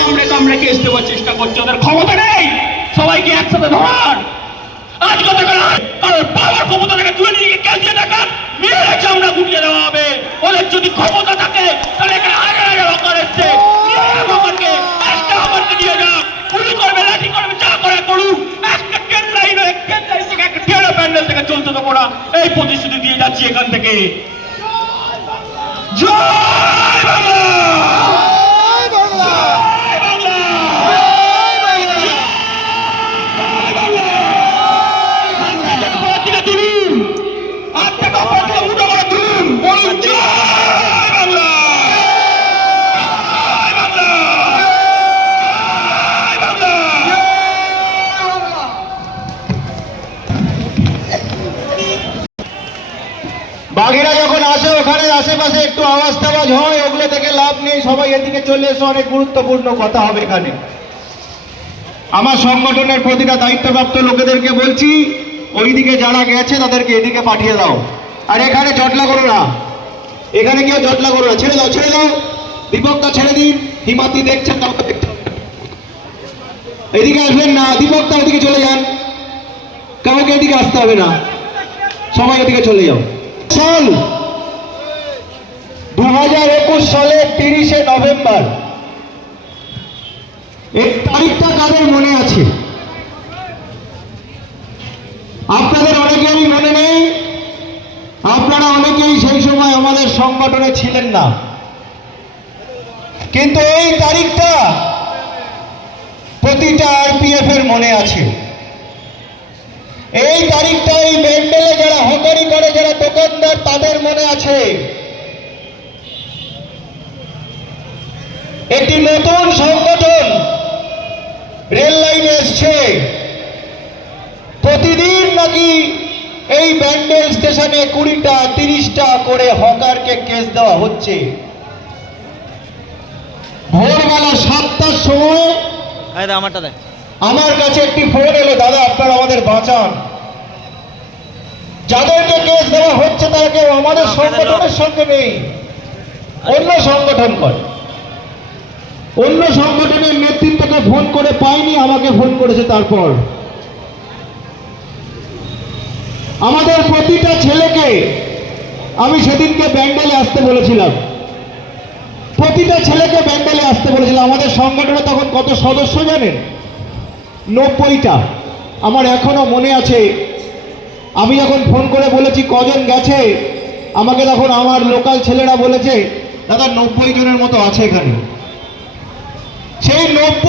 কামড়ে কামড়ে কেস দেওয়ার চেষ্টা করছে, ওদের ক্ষমতা নেই সবাইকে একসাথে ধরার। আজ কথা আর বাবার ক্ষমতা থেকে তুলে নিয়ে কেস দিয়ে দেখান, মেয়েরা চামড়া গুটিয়ে দেওয়া হবে। ওদের যদি ক্ষমতা থাকে তাহলে এখানে হাজার হাজার হকার এসছে, হকারকে একটা হকারকে দিয়ে যাক, গুলি করবে, লাঠি করবে, যা করে করুক, একটা ট্রেন লাইন থেকে একটা ট্রেনের প্যান্ডেল থেকে চলতে দেবো না, এই প্রতিশ্রুতি দিয়ে যাচ্ছি এখান থেকে। জয় বাংলা! বাঘেরা যখন আসে ওখানে আশেপাশে একটু আওয়াজ টাওয়াজ হয়, ওগুলো থেকে লাভ নেই, সবাই এদিকে চলে এসে, অনেক গুরুত্বপূর্ণ কথা হবে এখানে। আমার সংগঠনের প্রতিটা দায়িত্বপ্রাপ্ত লোকেদেরকে বলছি, ওইদিকে যারা গেছে তাদেরকে এদিকে পাঠিয়ে দাও। আর এখানে জটলা করো না, এখানে কেউ জটলা করো না, ছেড়ে দাও, ছেড়ে দাও। দীপকটা ছেড়ে দিন, হিমাতি দেখছেন না, এদিকে আসবেন না। দীপকটা ওদিকে চলে যান, কাউকে এদিকে আসতে হবে না, সবাই এদিকে চলে যাও। সাল 2021 সালের 30শে নভেম্বর, এই তারিখটা কাদের মনে আছে? আপনাদের অনেকেরই মনে নেই, আপনারা অনেকেই সেই সময় আমাদের সংগঠনে ছিলেন না, কিন্তু এই তারিখটা প্রতিটা আরপিএফ এর মনে আছে। এই তারিখটা এই ব্যান্ডেলে যারা হকারি করে, যারা দোকানদার, তাদের মনে আছে। একটি নতুন সংগঠন রেল লাইনে এসছে, প্রতিদিন নাকি এই ব্যান্ডেল স্টেশনে 20টা 30টা করে হকারকে কেস দেওয়া হচ্ছে। ভোরবেলা 7টার সময় আমার কাছে একটি ফোন এলো, দাদা আপনারা আমাদের বাঁচান। যাদেরকে কেস দেওয়া হচ্ছে তারা কেউ আমাদের সংগঠনের সঙ্গে নেই, অন্য সংগঠন করে। অন্য সংগঠনের নেতৃত্বকে ফোন করে পাইনি, আমাকে ফোন করেছে। তারপর আমাদের প্রতিটা ছেলেকে আমি সেদিনকে ব্যান্ডেলে আসতে বলেছিলাম, প্রতিটা ছেলেকে ব্যান্ডেলে আসতে বলেছিলাম। আমাদের সংগঠনে তখন কত সদস্য জানেন? 90টা। আমার এখনো মনে আছে, আমি যখন ফোন করে বলেছি কজন গেছে, আমাকে তখন আমার লোকাল ছেলেরা বলেছে দাদা 90 জনের মতো আছে এখানে। সেই 90